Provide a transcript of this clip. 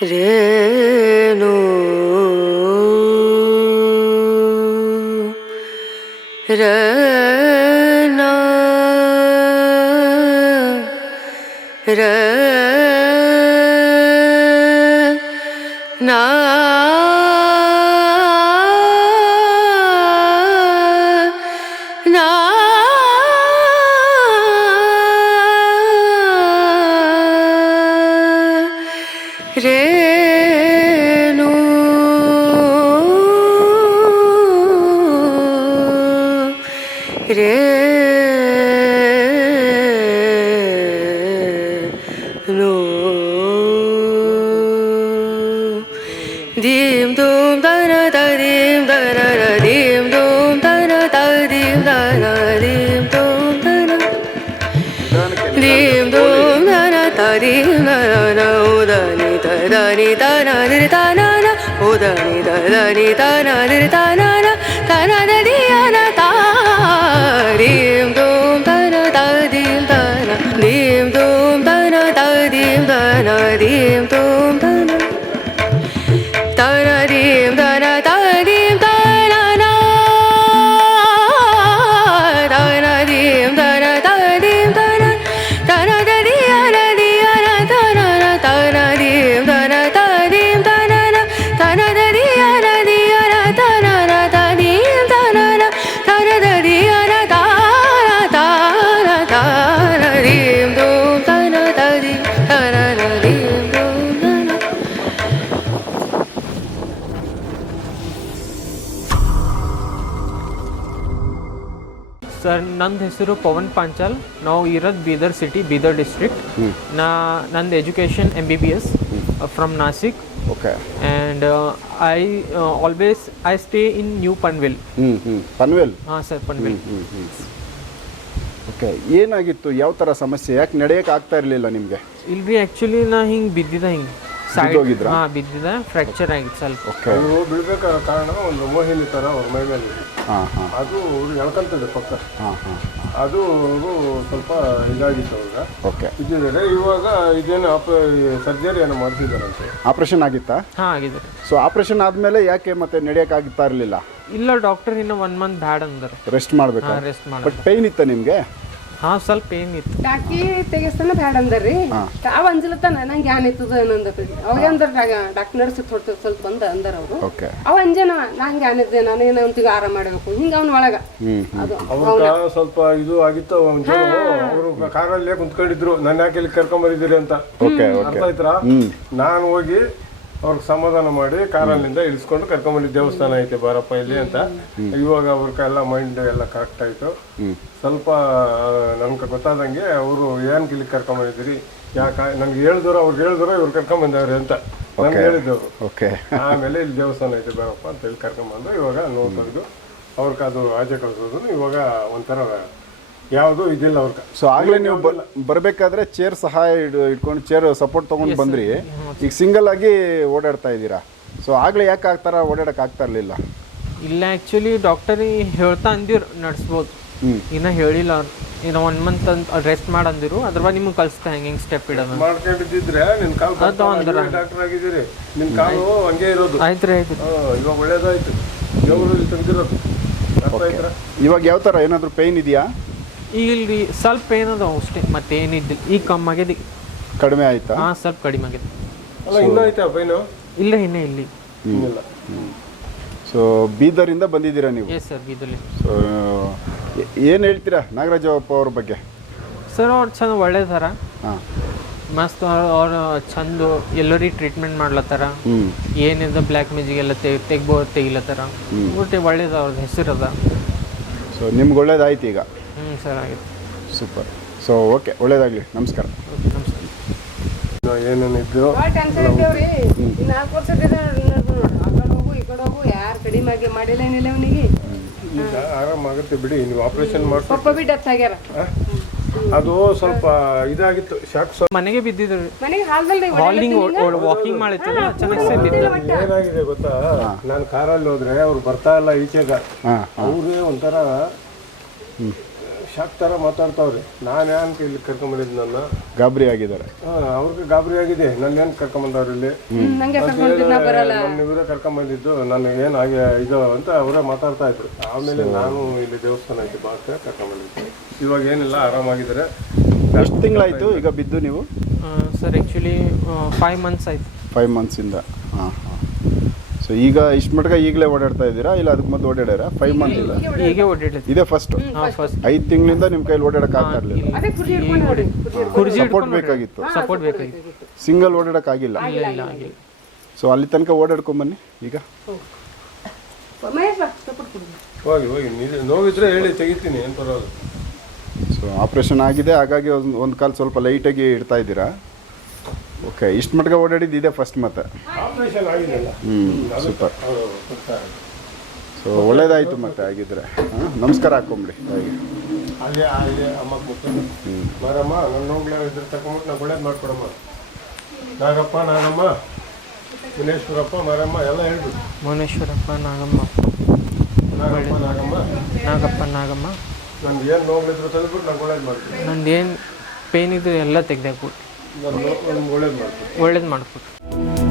Rain ರನ ರ ನಾ রে লো dim dum da da da dim da da da dim dum da da da dim da da dim dum da da dim dum da da da dim da da da sir ನಂದು ಹೆಸರು ಪವನ್ ಪಾಂಚಾಲ್. ನಾವು ಇರೋದು Bidar city Bidar district ನಾ ನಂದು education M B B S from Nashik okay and I always I stay in new Panvel Panvel ಹಾಂ sir ಪನ್ವಿಲ್ okay ಏನಾಗಿತ್ತು? ಯಾವ ಥರ ಸಮಸ್ಯೆ? ಯಾಕೆ ನಡೆಯೋಕ್ಕಾಗ್ತಾ ಆಗ್ತಾ ಇರಲಿಲ್ಲ ನಿಮಗೆ? ಇಲ್ರಿ ಆ್ಯಕ್ಚುಲಿ ನಾ ಹಿಂಗೆ ಬಿದ್ದಿದ್ದ ಹಿಂಗೆ. ಬಿದ್ದೋಗಿದ್ರಾ? ಹಾಂ ಬಿದ್ದಿದೆ. ಫ್ರ್ಯಾಕ್ಚರ್ ಆಗಿತ್ತು ಸ್ವಲ್ಪ. ಓಕೆ. ಅವರು ಬೀಳ್ಬೇಕಾದ ಕಾರಣ ಒಂದು ಮೋಹಿನಿ ಥರ ಅವ್ರ ಮೈ ಮೇಲೆ ಇದೆ. ಹಾಂ ಹಾಂ. ಅದು ಅವ್ರು ಎಳ್ಕೊಂತದೆ ಪಕ್ಕ. ಹಾಂ ಹಾಂ ಅದು ಅವರು ಸ್ವಲ್ಪ ಇದಾಗಿತ್ತು ಅವ್ರಿಗೆ ಓಕೆ. ಇದ್ದಿದ್ದಾರೆ ಇವಾಗ ಇದೇನು ಆಪ ಸರ್ಜರಿ ಏನೋ ಮಾಡ್ತಿದ್ದಾರಂತೆ ಆಪ್ರೇಷನ್ ಆಗಿತ್ತಾ? ಹಾಂ ಆಗಿದೆ ಸೊ ಆಪ್ರೇಷನ್ ಆದಮೇಲೆ ಯಾಕೆ ಮತ್ತೆ ನಡೆಯೋಕೆ ಆಗ್ತಾ ಇರಲಿಲ್ಲ? ಇಲ್ಲ ಡಾಕ್ಟರ್ ಇನ್ನು ಒನ್ ಮಂತ್ ಬ್ಯಾಡ್ ಅಂದ್ರೆ. ರೆಸ್ಟ್ ಮಾಡಬೇಕಾ? ಹಾಂ ರೆಸ್ಟ್ ಮಾಡಿ ಬಟ್ ಪೈನ್ ಇತ್ತ ನಿಮಗೆ? ಹಾಂ ಸ್ವಲ್ಪ ಏನ್ ಇತ್ತು ಟಾಕಿ ತೆಗಿಸ್ತಾನ ಬ್ಯಾಡ ರೀ ತಾವ ಅಂಜಲತ್ತಾನ ನಂಗೆ ಏನ್ ಇತ್ತದ ಏನಂದ್ರಿ ಅವಾಗ ಅಂದ್ರ ಡಾಕ್ಟರ್ ನರ್ಸ್ ಹೊಟ್ಟು ಸ್ವಲ್ಪ ಬಂದ ಅಂದರ ಅವರು. ಓಕೆ. ಅವ ಅಂಜನ ನಂಗೆ ಇದ್ದೆ ನಾನು ಏನೋ ಒಂತಿಗೆ ಆರಾಮ ಮಾಡಬೇಕು. ಹಿಂಗ ಅವ್ನ ಒಳಗ. ಅದು. ಅವ್ರ ಸ್ವಲ್ಪ ಇದು ಆಗಿತ್ತು ಅವರು ಕಾರಲ್ಲೇ ಕುಂತ್ಕೊಂಡಿದ್ರು. ನನ್ನ ಯಾಕೆ ಇಲ್ಲಿ ಬರಿದಿರಿ ಅಂತ. ಓಕೆ ಅರ್ಥ ಆಯ್ತಾ ನಾನು ಹೋಗಿ ಅವ್ರಿಗೆ ಸಮಾಧಾನ ಮಾಡಿ ಕಾರಲ್ಲಿಂದ ಇಳಿಸ್ಕೊಂಡು ಕರ್ಕೊಂಬಂದು ದೇವಸ್ಥಾನ ಐತೆ ಬಾರಪ್ಪ ಇಲ್ಲಿ ಅಂತ. ಇವಾಗ ಅವ್ರಿಗೆಲ್ಲ ಮೈಂಡ್ ಎಲ್ಲ ಕರೆಕ್ಟ್ ಆಯ್ತು. ಸ್ವಲ್ಪ ನಮ್ಗೆ ಗೊತ್ತಾದಂಗೆ ಅವರು ಏನ್ ಇಲ್ಲಿ ಕರ್ಕೊಂಬಂದಿದ್ದೀರಿ? ಯಾಕ ನಮ್ಗೆ ಹೇಳಿದ್ರು ಅವ್ರಿಗೆ ಹೇಳಿದ್ರು ಇವ್ರು ಕರ್ಕೊಂಬಂದವ್ರಿ ಅಂತ ನಮ್ಗೆ ಹೇಳಿದ್ದವ್ರು. ಓಕೆ ಆಮೇಲೆ ಇಲ್ಲಿ ದೇವಸ್ಥಾನ ಐತೆ ಬಾರಪ್ಪ ಅಂತ ಹೇಳಿ ಕರ್ಕೊಂಬಂದು ಇವಾಗ ನೋವು ತೆಗೆದು ಅವ್ರಿಗೆ ಅದು ಆಚೆ ಕಳ್ಸೋದು. ಇವಾಗ ಒಂಥರ ಯಾವುದು ಇದಿಲ್ಲ ಅವ್ರ ಸೊ ಆಗಲೇ ನೀವು ಬರಬೇಕಾದ್ರೆ ಚೇರ್ ಸಹಾಯ ಇಡ್ ಇಟ್ಕೊಂಡು ಚೇರ್ ಸಪೋರ್ಟ್ ತಗೊಂಡು ಬಂದ್ರಿ. ಈಗ ಸಿಂಗಲ್ ಆಗಿ ಓಡಾಡ್ತಾ ಇದ್ದೀರಾ? ಸೊ ಆಗಲೇ ಯಾಕೆ ಆಗ್ತಾರ? ಓಡಾಡಕ್ಕೆ ಆಗ್ತಾ ಇರಲಿಲ್ಲ. ಇಲ್ಲ ಆ್ಯಕ್ಚುಲಿ ಡಾಕ್ಟರ್ ಹೇಳ್ತಾ ಅಂದಿರು ನಡ್ಸ್ಬೋದು. ಇನ್ನ ಹೇಳಿಲ್ಲ ಅವ್ರು. ಇನ್ನು ಒನ್ ಮಂತ್ ಅಂತ ರೆಸ್ಟ್ ಮಾಡಂದಿರು. ಅದ್ರ ಬಗ್ಗೆ ನಿಮ್ಗೆ ಕಲ್ಸ್ತಾ ಹೆಂಗೆ ಹೆಂಗೆ ಸ್ಟೆಪ್ ಇಡೋದು ಮಾಡ್ಕೊಂಡಿದ್ದಿದ್ರೆ ನಿನ್ ಕಾಲು ಡಾಕ್ಟರ್ ಆಗಿದ್ದೀರಿ. ನಿನ್ ಕಾಲು ಹಂಗೆ ಇರೋದು. ಆಯ್ತು ರೀ ಆಯ್ತು ಇವಾಗ ಒಳ್ಳೇದಾಯ್ತು. ದೇವರು ತೆಗ್ದಿರೋದು ಅರ್ಥ ಇವಾಗ ಯಾವ ಥರ ಏನಾದರೂ ಪೈನ್ ಇದೆಯಾ? ಈಗ ಇಲ್ರಿ ಸ್ವಲ್ಪ ಏನದ ಅಷ್ಟೇ ಮತ್ತೇನಿದ್ದಿಲ್ಲ ಈಗ ಕಮ್ಮಿ ಆಗ್ಯದ ಕಡಿಮೆ ಆಯ್ತಾ? ಹಾಂ ಸ್ವಲ್ಪ ಕಡಿಮೆ ಆಗ್ಯದ ಅಲ್ಲ ಇನ್ನೂ ಐತೆ ಪೈನು ಇಲ್ಲ ಇನ್ನೇ ಇಲ್ಲಿ. ಇಲ್ಲ ಸೊ ಬೀದರಿಂದ ಬಂದಿದ್ದೀರಾ ನೀವು? Yes sir ಬೀದರ್ಲಿ. ಸೊ ಏನು ಹೇಳ್ತೀರಾ ನಾಗರಾಜಪ್ಪ ಅವ್ರ ಬಗ್ಗೆ? ಸರ್ ಅವ್ರು ಚಂದ ಒಳ್ಳೇದಾರ. ಹಾಂ. ಮಸ್ತ್ ಅವ್ರು ಚಂದ ಎಲ್ಲರಿಗೆ ಟ್ರೀಟ್ಮೆಂಟ್ ಮಾಡ್ಲತ್ತಾರ. ಹ್ಞೂ ಏನಿದೆ ಬ್ಲ್ಯಾಕ್ ಮ್ಯಾಜಿಕ್ ಎಲ್ಲ ತೆಗ್ ತೆಗ್ಬೋ ತೆಗಿಲತ್ತಾರ. ಒಟ್ಟು ಒಳ್ಳೇದು ಅವ್ರದ್ದು ಅದ. ಸೊ ನಿಮ್ಗೆ ಒಳ್ಳೇದಾಯ್ತು ಈಗ? ಹ್ಞೂ ಚೆನ್ನಾಗಿತ್ತು ಸೂಪರ್. ಸೊ ಓಕೆ ಒಳ್ಳೇದಾಗಲಿ. ನಮಸ್ಕಾರ. ಏನೇನು ಇದ್ದು ಈ ನಾಲ್ಕು ವರ್ಷದ ನೋಡ್ರಿ ಆ ಕಡೆ ಹೋಗು ಈ ಕಡೆ ಹೋಗು ಯಾರು ಕಡಿಮೆ ಆಗಿ ಮಾಡಿಲ್ಲ ಏನಿಲ್ಲ ಅವನಿಗೆ ಈಗ ಆರಾಮಾಗುತ್ತೆ ಬಿಡಿ ನೀವು ಆಪರೇಷನ್ ಪಪ್ಪ ಬಿ ಡೆತ್ ಆಗ್ಯಾರ. ಅದು ಸ್ವಲ್ಪ ಇದಾಗಿತ್ತು ಶಾಕ್ ಸ್ವಲ್ಪ ಮನೆಗೆ ಬಿದ್ದಿದ್ರು. ಮನೆಗೆ ಹಾಲ್ದಲ್ರಿ ಹಾಲಿಂಗ್ ವಾಕಿಂಗ್ ಮಾಡಿತ್ತು. ಏನಾಗಿದೆ ಗೊತ್ತಾ? ನಾನು ಕಾರಲ್ಲಿ ಹೋದ್ರೆ ಅವ್ರು ಬರ್ತಾ ಇಲ್ಲ ಈಚೆಗ. ಅವ್ರಿಗೆ ಅವ್ರೇ ಒಂಥರ ಶಾಕ್ ಥರ ಮಾತಾಡ್ತಾವ್ರಿ. ನಾನು ಯಾಕೆ ಇಲ್ಲಿ ಕರ್ಕೊಂಡ್ಬಂದಿದ್ದು ನನ್ನ? ಗಾಬರಿ ಆಗಿದ್ದಾರೆ. ಹಾ, ಅವ್ರಿಗೆ ಗಾಬರಿ ಆಗಿದೆ. ನನ್ನ ಏನು ಕರ್ಕೊಂಬಂದವ್ರು ಇಲ್ಲಿ? ನಂಗೆ ಕರ್ಕೊಂಡು ನಾ ಬರಲ್ಲ. ನನ್ನ ಇವರೇ ಕರ್ಕೊಂಬಂದಿದ್ದು ನನಗೆ ಏನು ಆಗಿ ಇದು ಅಂತ ಅವರೇ ಮಾತಾಡ್ತಾ ಇದ್ರು. ಆಮೇಲೆ ನಾನು ಇಲ್ಲಿ ದೇವಸ್ಥಾನ ಐತಿ ಬಾಕ ಕರ್ಕೊಂಬಂದಿದ್ದೆ ಇವಾಗ ಏನಿಲ್ಲ ಆರಾಮಾಗಿದ್ದಾರೆ. ಎಷ್ಟು ತಿಂಗಳಾಯಿತು ಈಗ ಬಿದ್ದು ನೀವು? ಸರ್ ಆ್ಯಕ್ಚುಲಿ ಫೈವ್ ಮಂತ್ಸ್ ಆಯಿತು. ಫೈವ್ ಮಂತ್ಸಿಂದ ಹಾಂ ಹಾಂ. ಸೊ ಈಗ ಇಷ್ಟು ಮಟ್ಟ ಈಗಲೇ ಓಡಾಡ್ತಾ ಇದ್ದೀರಾ? ಇಲ್ಲ ಅದಕ್ಕೆ ಮೊದಲು ಓಡಾಡ್ಯಾರ? ಫೈವ್ ಮಂತ್ ಇಲ್ಲ? ಹೀಗೆ ಇದೇ ಫಸ್ಟು ಫಸ್ಟ್ ಐದು ತಿಂಗಳಿಂದ ನಿಮ್ಮ ಕೈಲಿ ಓಡಾಡಕ್ ಆಗ್ತಾ ಇರಲಿಲ್ಲ. ಅದೇ ಕುರ್ಜಿ ಹಿಡ್ಕೊಂಡು ನೋಡಿ ಕುರ್ಜಿ ಕುರ್ಜಿ ಸಪೋರ್ಟ್ ಬೇಕಾಗಿತ್ತು. ಸಪೋರ್ಟ್ ಬೇಕಾಗಿತ್ತು. ಸಿಂಗಲ್ ಓಡಾಡಕ್ ಆಗಿಲ್ಲ? ಇಲ್ಲ ಇಲ್ಲ ಆಗಿಲ್ಲ. ಸೊ ಅಲ್ಲಿ ತನಕ ಓಡಾಡ್ಕೊಂಬನ್ನಿ ಈಗ. ಮಹೇಶ್ ಬಾ ಸಪೋರ್ಟ್ ಕೊಡು. ಹೋಗಿ ಹೋಗಿ. ನೀವು ನೋವಿದ್ರೆ ಹೇಳಿ ತೆಗಿತೀನಿ ಏನು ಪರವಾಗಿಲ್ಲ. ಸೊ ಆಪ್ರೇಷನ್ ಆಗಿದೆ. ಹಾಗಾಗಿ ಒಂದು ಒಂದು ಕಾಲು ಸ್ವಲ್ಪ ಲೈಟಾಗಿ ಇಡ್ತಾ ಇದ್ದೀರಾ? ಓಕೆ ಇಷ್ಟು ಮಟ್ಟ ಓಡಾಡಿದ್ದು ಇದೆ ಫಸ್ಟ್ ಮತ್ತೆ. ಆಪರೇಷನ್ ಆಗಿದೆಲ್ಲ. ಹ್ಞೂ ಸೂಪರ್ ಸೊ ಒಳ್ಳೇದಾಯಿತು ಮತ್ತೆ ಆಗಿದ್ರೆ ಹಾಂ? ನಮಸ್ಕಾರ ಹಾಕೊಂಬಿಡಿ. ಹಾಗೆ. ಆಗಿದೆ ಅಲ್ಲೇ ಅಮ್ಮ ಕೂತ್ಕೊಂಡು ಮಾರಮ್ಮ ನನ್ನ ಹೋಗ್ಲೇ ಇದ್ರೆ ತಗೊಂಬಿಟ್ಟು ನಾವು ಒಳ್ಳೇದು ಮಾಡ್ಕೊಡಮ್ಮ. ನಾಗಪ್ಪ ನಾಗಮ್ಮ ಮುನೇಶ್ವರಪ್ಪ ಮರಮ್ಮ ಎಲ್ಲ ಹೇಳ್ರಿ ಮುನೇಶ್ವರಪ್ಪ ನಾಗಮ್ಮ. ನಾಗಪ್ಪ ನಾಗಮ್ಮ. ನಾಗಪ್ಪ ನಾಗಮ್ಮ. ನನ್ಗೆ ಏನು ನೋವುಗಳಿದ್ರು ತೆಗೆದ್ಬಿಟ್ಟು ನಾನು ಒಳ್ಳೇದು ಮಾಡ್ತೀನಿ. ನಂದು ಏನು ಪೇನ್ ಇದ್ರೆ ಎಲ್ಲ ತೆಗ್ದಾಕ್ಬಿಟ್ಟು ಒಳ್ಳೇದು ಮಾಡ್ಬೇಕು